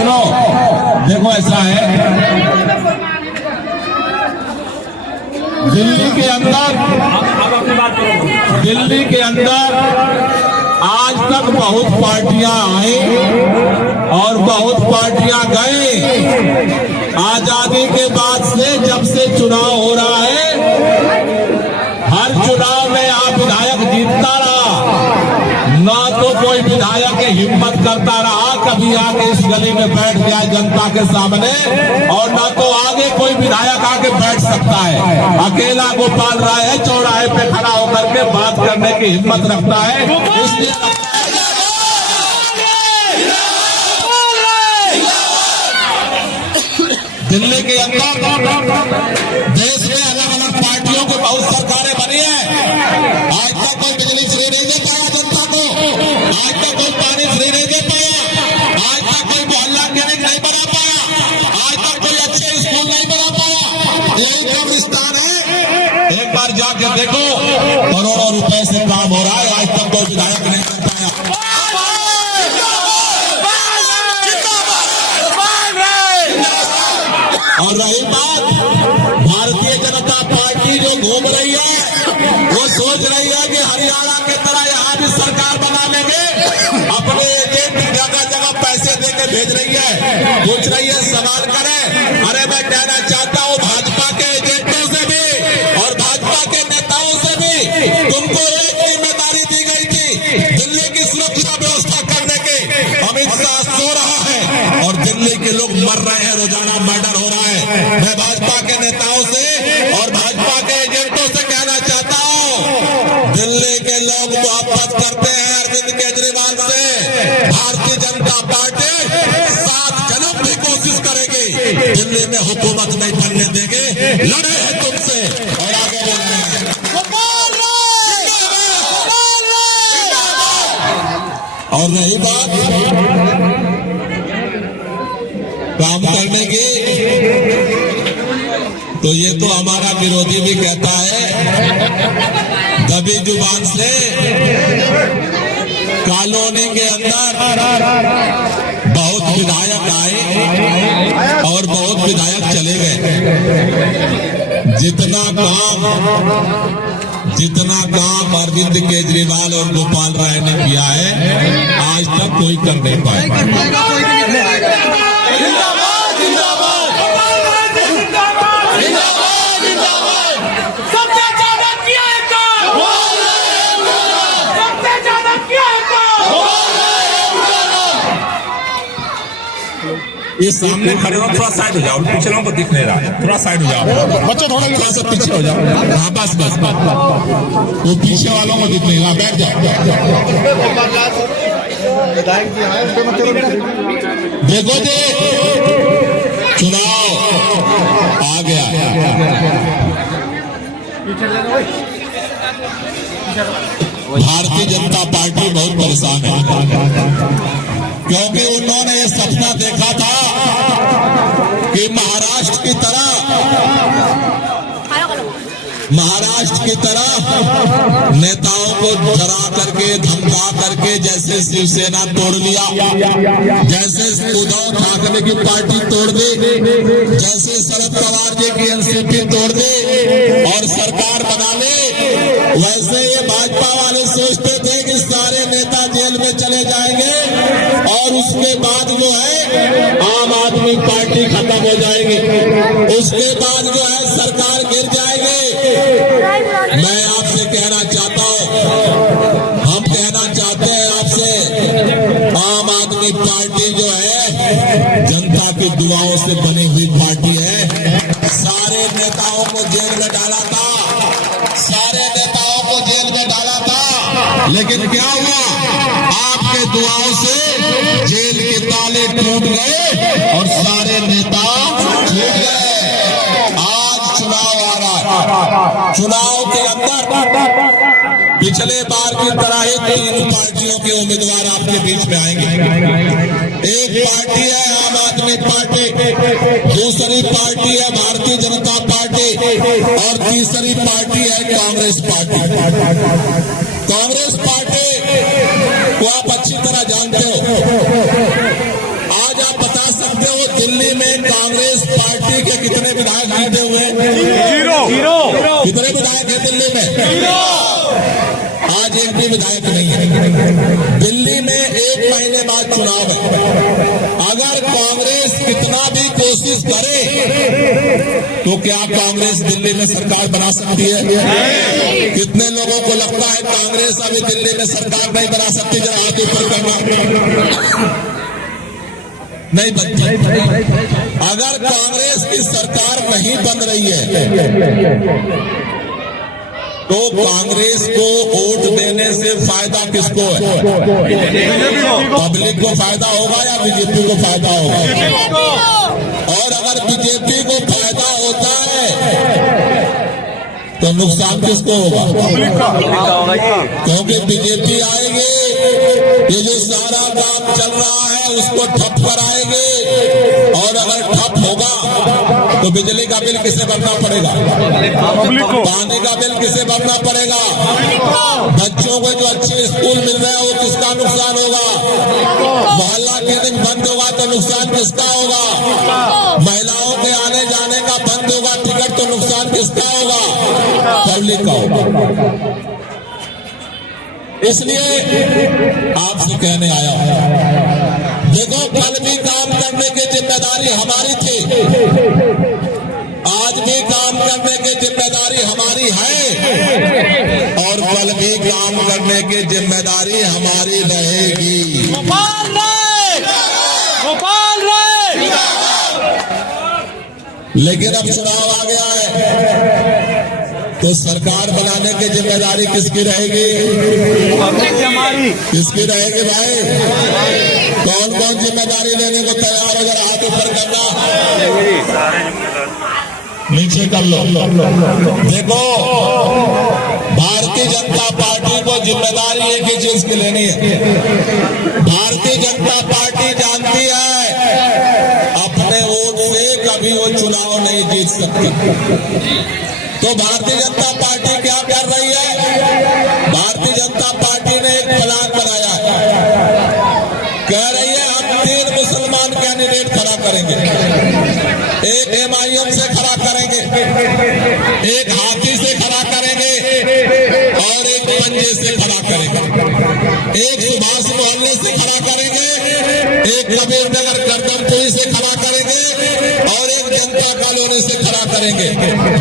सुनो, देखो ऐसा है, दिल्ली के अंदर आज तक बहुत पार्टियां आई और बहुत पार्टियां गए। आजादी के बाद से जब से चुनाव हो रहा है, हर चुनाव में आप विधायक जीतता रहा, ना तो कोई विधायक हिम्मत करता रहा कभी आके इस गली में बैठ गया जनता के सामने, और ना तो आगे कोई विधायक आके बैठ सकता है। अकेला गोपाल राय है, चौराहे पे खड़ा होकर के बात करने की हिम्मत रखता है। इसलिए दिल्ली के अंदर देश में अलग अलग पार्टियों की बहुत सरकारें बनी है। आज तक कोई बिजली फ्री नहीं दे पाया जनता को, आज तक कोई पानी फ्री नहीं दे पाया, आज तक कोई मोहल्ला क्लिनिक नहीं बना पाया, आज तक कोई अच्छे स्कूल नहीं बना पाया। यही कब्रिस्तान है। एक बार जाके देखो, करोड़ों रुपए से काम हो रहा है, आज तक कोई विधायक नहीं कर पाया। और रही बात भारतीय जनता पार्टी जो घूम रही है, वो सोच रही है कि हरियाणा की तरह यहाँ भी सरकार बना लेंगे, अपने एजेंट जगह जगह पैसे देके भेज रही है, पूछ रही है सवाल करें। अरे मैं कहना चाहता हूँ भाजपा के एजेंटों से भी और भाजपा के नेताओं से भी, तुमको एक जिम्मेदारी दी गई थी दिल्ली की सुरक्षा व्यवस्था करने के। अमित शाह सो रहा है और दिल्ली के लोग मर रहे हैं, रोजाना मर्डर हो रहा है। मैं भाजपा के नेताओं से और भाजपा के एजेंटों से कहना चाहता हूं, दिल्ली के लोग मोहब्बत करते हैं अरविंद केजरीवाल से। भारतीय जनता पार्टी 7 जन्म भी कोशिश करेगी, दिल्ली में हुकूमत नहीं बनने देंगे। लड़े हैं तुमसे और आगे बढ़ रहे हैं। और रही बात काम करने की, तो ये तो हमारा विरोधी भी कहता है दबी जुबान से, कॉलोनी के अंदर बहुत विधायक आए और बहुत विधायक चले गए। जितना काम अरविंद केजरीवाल और गोपाल राय ने किया है, आज तक कोई कर नहीं पाया। ये सामने खड़े हो, थोड़ा साइड हो जाओ, पीछे लोगों को दिख नहीं रहा है, थोड़ा साइड हो जाओ बच्चों, थोड़ा सा पीछे हो जाओ। हाँ बस बस, वो पीछे वालों को दिख नहीं रहा, बैठ जाओ। देखो जी, चुनाव आ गया, भारतीय जनता पार्टी बहुत परेशान है, क्योंकि उन्होंने ये सपना देखा था कि महाराष्ट्र की तरह नेताओं को डरा करके धमका करके, जैसे शिवसेना तोड़ लिया, जैसे उद्धव ठाकरे की पार्टी तोड़ दे, जैसे शरद पवार जी की एनसीपी तोड़ दे और सरकार बना ले, वैसे ये भाजपा वाले सोचते थे कि सारे नेता जेल में चले जाएंगे और उसके बाद जो है आम आदमी पार्टी खत्म हो जाएगी, उसके बाद जो है सरकार गिर जाएगी। मैं आपसे कहना चाहता हूं, हम कहना चाहते हैं आपसे, आम आदमी पार्टी जो है जनता की दुआओं से बनी हुई पार्टी है। सारे नेताओं को जेल में डाला था, सारे नेताओं को जेल में डाला था, लेकिन क्या हुआ? आपके दुआओं से जेल के ताले टूट गए और सारे नेता छूट गए। आज चुनाव आ रहा है, चुनाव के अंदर पिछले बार की तरह ही 3 पार्टियों के उम्मीदवार आपके बीच में आएंगे। एक पार्टी है आम आदमी पार्टी, दूसरी पार्टी है भारतीय जनता पार्टी और तीसरी पार्टी है कांग्रेस पार्टी। कांग्रेस पार्टी को आप अच्छी तरह जानते हो। आज आप बता है। दिल्ली में 1 महीने बाद चुनाव है। अगर कांग्रेस कितना भी कोशिश करे तो क्या कांग्रेस दिल्ली में सरकार बना सकती है? कितने लोगों को लगता है कांग्रेस अभी दिल्ली में सरकार नहीं बना सकती? जरा हाथ ऊपर करना। नहीं बनती। अगर कांग्रेस की सरकार नहीं बन रही है तो कांग्रेस को वोट देने से फायदा किसको है? पब्लिक को फायदा होगा या बीजेपी को फायदा होगा? और अगर बीजेपी को फायदा होता है तो नुकसान किसको होगा? क्योंकि बीजेपी आएगी, ये जो सारा काम चल रहा है उसको ठप कराएंगे, और अगर ठप होगा तो बिजली का बिल किसे भरना पड़ेगा? पानी का बिल किसे भरना पड़ेगा? बच्चों को जो अच्छे स्कूल मिल रहे हैं वो किसका नुकसान होगा? मोहल्ला क्लिनिक बंद होगा तो नुकसान किसका होगा? महिलाओं के आने जाने का बंद होगा टिकट तो नुकसान किसका होगा? पब्लिक का होगा। इसलिए आपसे कहने आया हूं, देखो कल भी काम करने की जिम्मेदारी हमारी थी, आज भी काम करने की जिम्मेदारी हमारी है, और कल भी काम करने की जिम्मेदारी हमारी रहेगी। गोपाल राय, गोपाल राय। लेकिन अब चुनाव आ गया है तो सरकार बनाने की जिम्मेदारी किसकी रहेगी? हमारी। किसकी रहेगी भाई? कौन कौन जिम्मेदारी लेने को तैयार है? जरा हाथ ऊपर करना, नीचे कर लो। देखो, भारतीय जनता पार्टी को जिम्मेदारी एक ही चीज की लेनी है। भारतीय जनता पार्टी जानती है अपने वोट से कभी वो चुनाव नहीं जीत सकती। तो भारतीय जनता पार्टी क्या कर रही है? भारतीय जनता पार्टी ने एक प्लान बनाया है। कह रही है हम 3 मुसलमान कैंडिडेट खड़ा करेंगे, एक MIM से खड़ा करेंगे, एक हाथी से खड़ा करेंगे, और एक पंजे से खड़ा करेंगे, एक सुभाष मोहल्ले से खड़ा करेंगे, एक कबीर नगर करदमपुरी से खड़ा करेंगे, और एक जनता कॉलोनी से खड़ा करेंगे।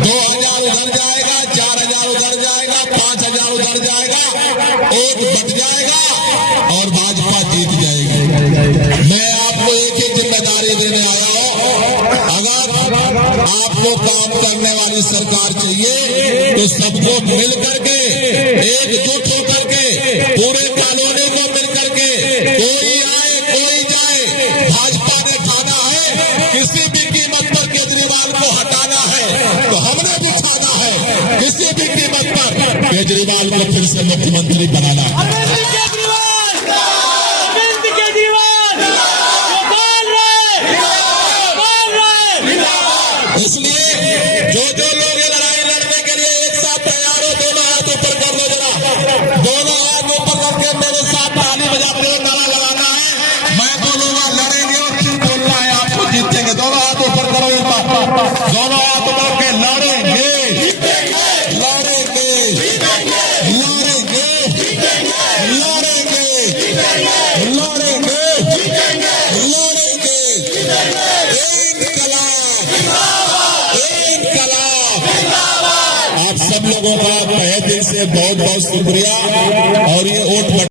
2000 उधर जाएगा, 4000 उधर जाएगा, 5000 उधर जाएगा, एक बच जाएगा और भाजपा जीत जाएगी। मैं आपको एक ही जिम्मेदारी देने आया हूं, अगर आपको काम करने वाली सरकार चाहिए तो सबको मिल करके, एकजुट होकर के, पूरे कॉलोनी को मिल करके, कोई आए कोई जाए, भाजपा ने ठाना है किसी भी कीमत पर केजरीवाल को हटाना है, तो हमने भी ठाना है किसी भी कीमत पर केजरीवाल को फिर से मुख्यमंत्री बनाना है। इसलिए जो जो लोग ये लड़ाई लड़ने के लिए एक साथ तैयार हो, दोनों हाथ ऊपर कर दो जरा, दोनों हाथ ऊपर करके मेरे साथ ताली बजाते हुए नारा लगाना है, मैं बोलूंगा लड़ेंगे और फिर बोलना है आपको जीतेंगे। दोनों हाथ ऊपर करो, दोनों हाथ ऊपर के लड़ेंगे, लड़ेंगे, लड़ेंगे, लड़ेंगे, लड़ेंगे, आप सब लोगों का तहे दिल से बहुत बहुत शुक्रिया। और ये वोट